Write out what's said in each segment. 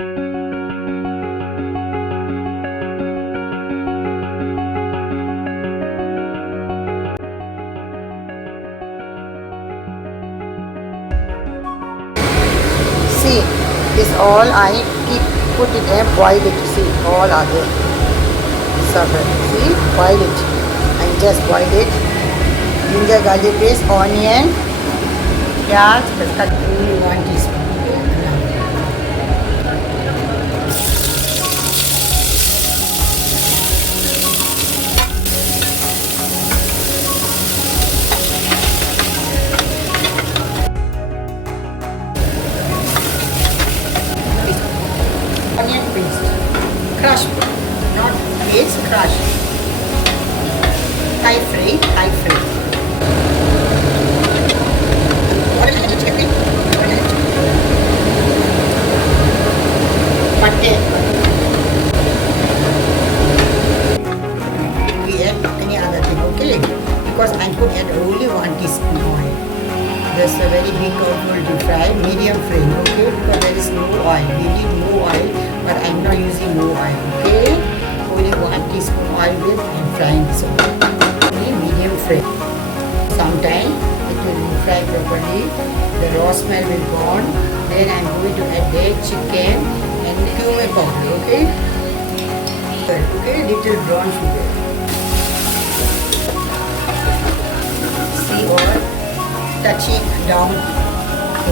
See, this all I keep put it and boil it. See, all are there. See, boil it. I just boil it. Ginger garlic paste, onion, pyaz, cut only 1 teaspoon. Onion paste, crush, not paste, crush. High flame. Butter. We add any other thing, okay? Because I put at only 1 teaspoon oil. There's a very big oil to fry, medium flame, okay? Because there is no oil. We need more oil, but I'm not using more oil, okay? Only 1 teaspoon oil with I'm frying this oil. Okay, medium flame. Sometime it will fry properly. The raw smell will gone. Then I'm going to add the chicken and cumin powder, okay? Okay, little brown sugar. See all touching down,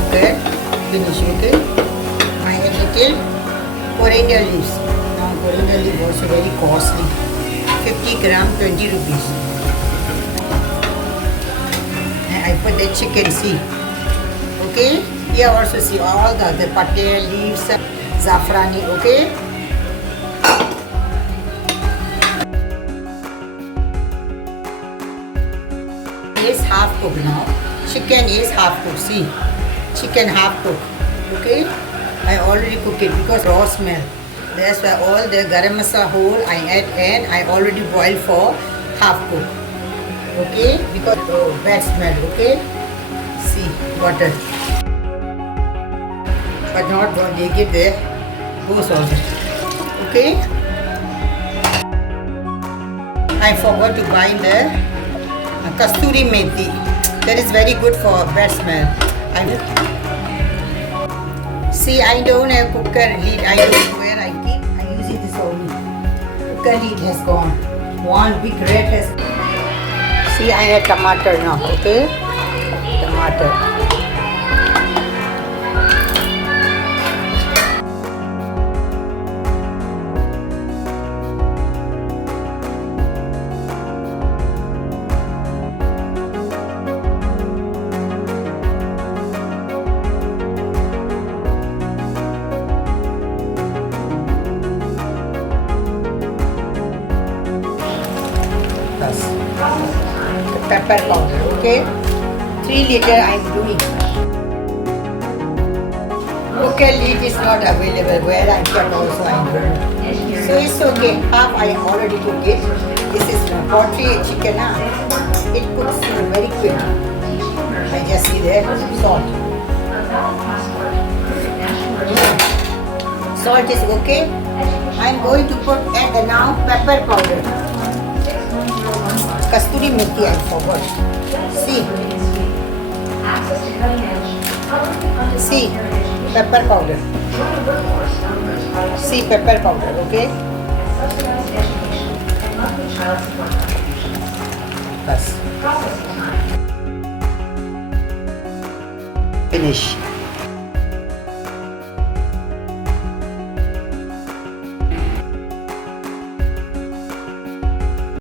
okay? Finish, okay? I add little coriander leaves. Now coriander leaves also very costly. 50 gram, 20 rupees. And I put the chicken, see? Okay? Here also see all the patte leaves, zafrani, okay? Is half cooked now. Chicken is half cooked, see? Chicken half cooked, okay? I already cooked it because raw smell. That's why all the garam masala whole I add and I already boiled for half cooked, okay? Because bad smell, okay? See, water. But not what they give there, goes also, okay? I forgot to buy the kasturi methi. That is very good for bad smell. See, I don't have cooker lid. I don't know where I keep. I'm using this only. Cooker lid has gone. One big red has. See, I have tomato now. Okay, tomato. Pepper powder, okay? 3 liter I'm doing. Cooker lid is not available where I kept also I'm doing. So it's okay. Half I already cooked it. This is poultry chicken. It cooks very quick. I just see there salt. Salt is okay. I'm going to put add now pepper powder. Kasturi methi I forgot. See pepper powder. See pepper powder, okay? Bas. Finish.